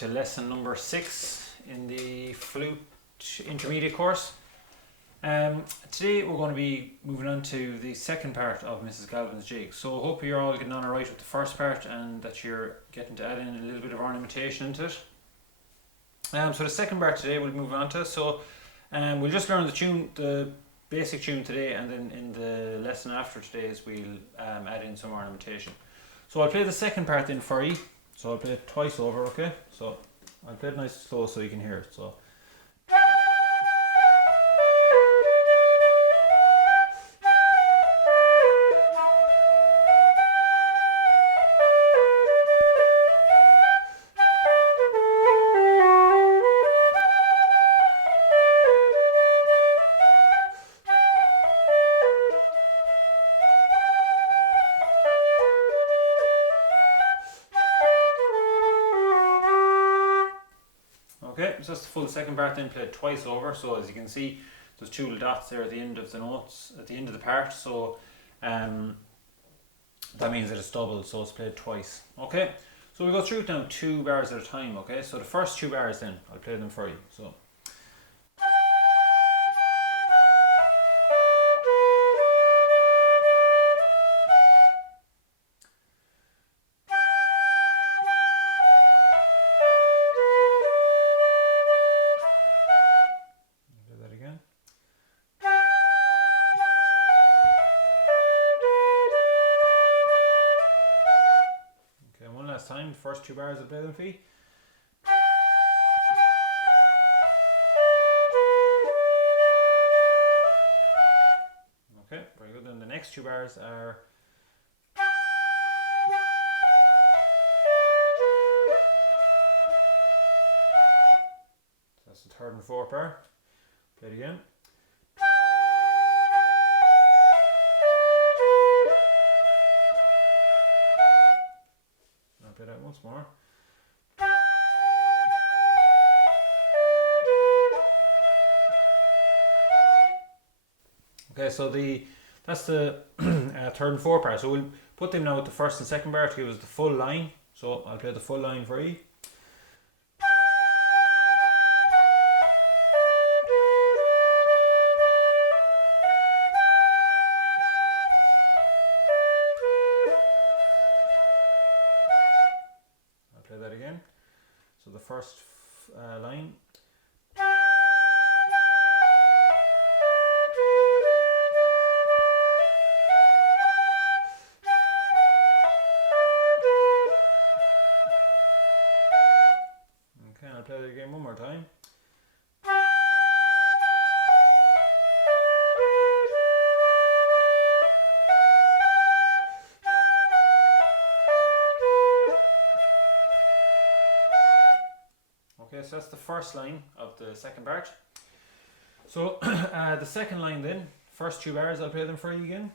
to lesson number 6 in the flute intermediate course. Today we're going to be moving on to the second part of Mrs Galvin's jig. So I hope you're all getting on alright with the first part and that you're getting to add in a little bit of ornamentation into it. So the second part today we'll move on to. So we'll just learn the tune, the basic tune today, and then in the lesson after today's we'll add in some ornamentation. So I'll play the second part then for you. So I'll play it twice over, okay? So I'll play it nice and slow so you can hear it. So. Okay, so that's the full second part then played twice over. So as you can see, there's two little dots there at the end of the notes, at the end of the part. So that means that it's doubled, so it's played twice. Okay, so we go through it now 2 bars at a time. Okay, so the first 2 bars then, I'll play them for you. So. Time, first 2 bars, I'll play them for you. Okay, very good. Then the next 2 bars are that's the 3rd and 4th bar. Play it again. Play that once more. Okay, so that's the 3rd and 4th bar. So we'll put them now with the 1st and 2nd bar to give us the full line. So I'll play the full line for you. That again. So the first line. Okay, I'll play that again one more time. Okay, so that's the first line of the second part. So the second line then, first 2 bars, I'll play them for you again.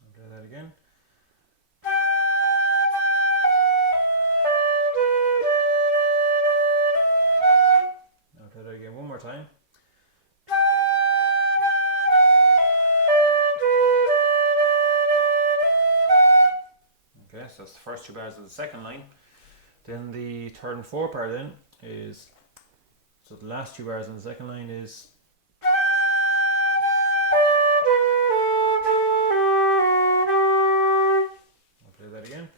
I'll play that again. Play that again one more time. Okay, so that's the first 2 bars of the second line. Then the 3rd and 4th bar then is, so the last 2 bars in the second line is I'll play that again.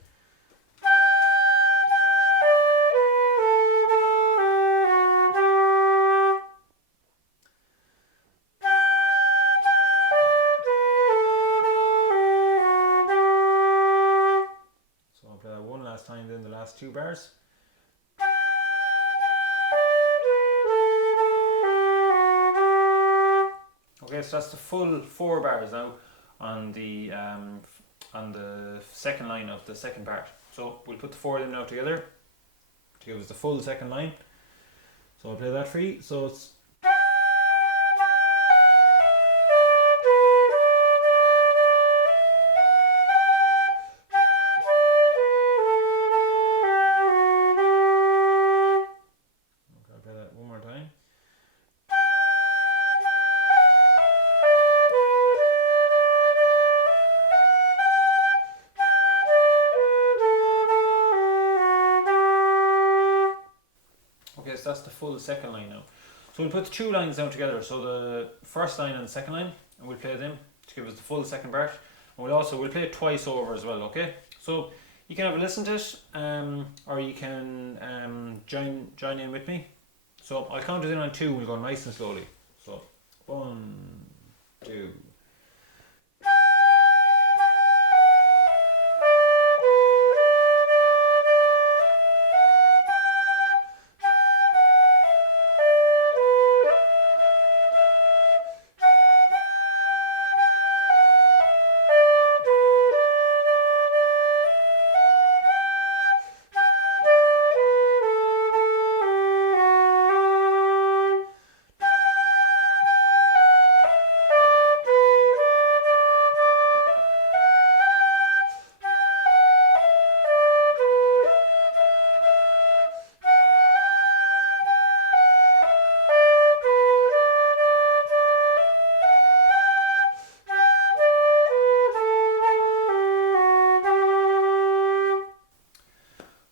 Last time, then the last 2 bars. Okay, so that's the full 4 bars now on the second line of the second part. So we'll put the 4 of them now together to give us the full second line. So I'll play that for you. So it's that's the full second line now. So we'll put the two lines down together, so the first line and the second line, and we'll play them to give us the full second part. And we'll play it twice over as well, okay? So you can have a listen to it, or you can join in with me. So I'll count it in on 2, we'll go nice and slowly. So 1, 2.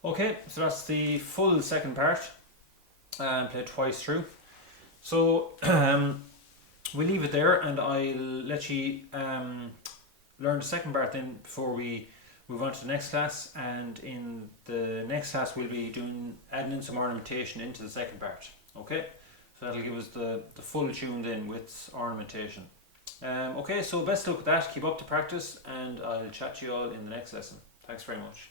Okay, so that's the full second part, played twice through. So we'll leave it there, and I'll let you learn the second part then before we move on to the next class. And in the next class we'll be adding in some ornamentation into the second part. Okay, so that'll give us the full tune then with ornamentation. Okay, so best luck with that, keep up the practice, and I'll chat to you all in the next lesson. Thanks very much.